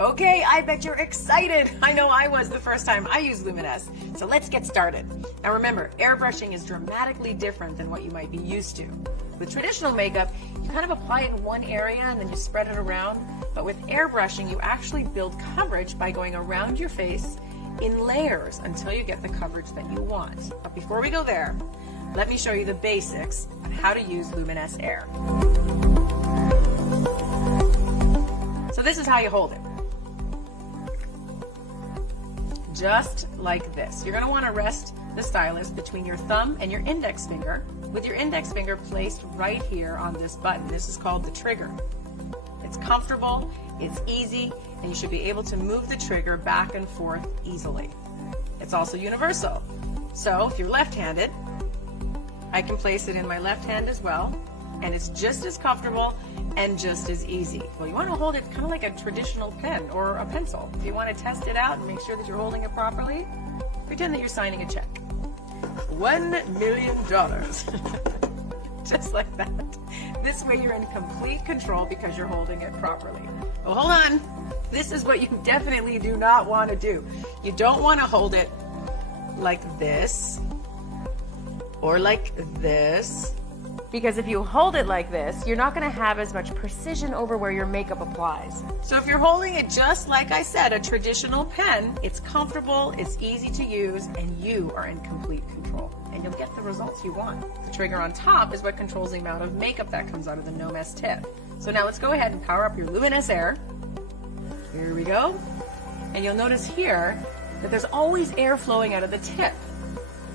Okay, I bet you're excited. I know I was the first time I used Luminous. So let's get started. Now remember, airbrushing is dramatically different than what you might be used to. With traditional makeup, you kind of apply it in one area and then you spread it around. But with airbrushing, you actually build coverage by going around your face in layers until you get the coverage that you want. But before we go there, let me show you the basics on how to use Luminous Air. So this is how you hold it. Just like this. You're going to want to rest the stylus between your thumb and your index finger, with your index finger placed right here on this button. This is called the trigger. It's comfortable, it's easy, and you should be able to move the trigger back and forth easily. It's also universal. So if you're left-handed, I can place it in my left hand as well, and it's just as comfortable and just as easy. Well, you want to hold it kind of like a traditional pen or a pencil. If you want to test it out and make sure that you're holding it properly, pretend that you're signing a check. $1 million. Just like that. This way you're in complete control because you're holding it properly. Oh, hold on. This is what you definitely do not want to do. You don't want to hold it like this or like this. Because if you hold it like this, you're not going to have as much precision over where your makeup applies. So if you're holding it just like I said, a traditional pen, it's comfortable, it's easy to use, and you are in complete control. And you'll get the results you want. The trigger on top is what controls the amount of makeup that comes out of the no mess tip. So now let's go ahead and power up your Luminous Air. Here we go. And you'll notice here that there's always air flowing out of the tip.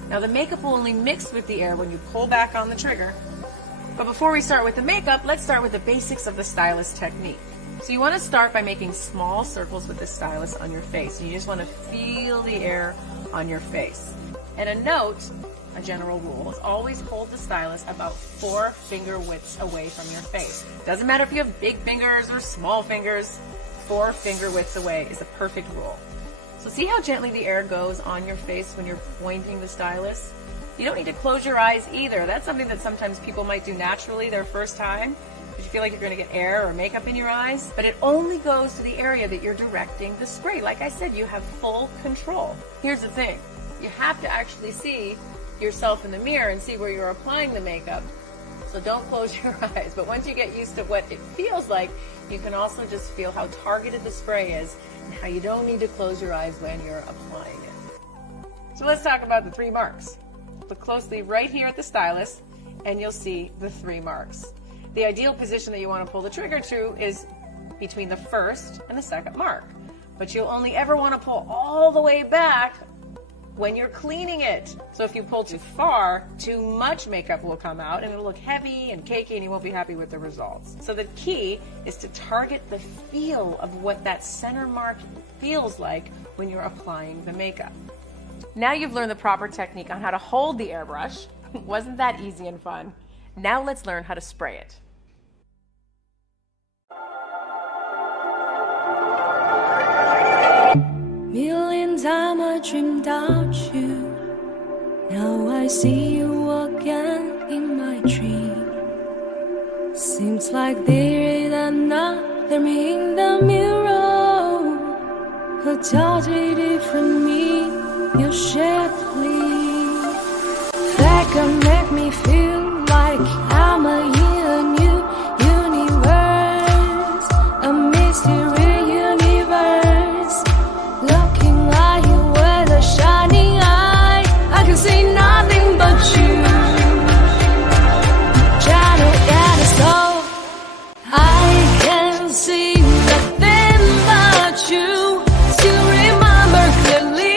Now the makeup will only mix with the air when you pull back on the trigger. But before we start with the makeup, let's start with the basics of the stylus technique. So you want to start by making small circles with the stylus on your face. You just want to feel the air on your face. And a note, a general rule, is always hold the stylus about 4 finger widths away from your face. Doesn't matter if you have big fingers or small fingers, 4 finger widths away is a perfect rule. So see how gently the air goes on your face when you're pointing the stylus? You don't need to close your eyes either. That's something that sometimes people might do naturally their first time, because you feel like you're going to get air or makeup in your eyes. But it only goes to the area that you're directing the spray. Like I said, you have full control. Here's the thing. You have to actually see yourself in the mirror and see where you're applying the makeup. So don't close your eyes. But once you get used to what it feels like, you can also just feel how targeted the spray is and how you don't need to close your eyes when you're applying it. So let's talk about the 3 marks. Look closely right here at the stylus and you'll see the 3 marks. The ideal position that you want to pull the trigger to is between the first and the second mark. But you'll only ever want to pull all the way back when you're cleaning it. So if you pull too far, too much makeup will come out and it'll look heavy and cakey and you won't be happy with the results. So the key is to target the feel of what that center mark feels like when you're applying the makeup. Now you've learned the proper technique on how to hold the airbrush. Wasn't that easy and fun? Now let's learn how to spray it. Million times I dreamed about you. Now I see you again in my dream. Seems like there is another me in the mirror, a totally different me. You shed me. That can make me feel like I'm a new universe, a mystery universe. Looking at you with a shining eye, I can see nothing but you. Trying to get us go, I can see nothing but you. Still remember clearly.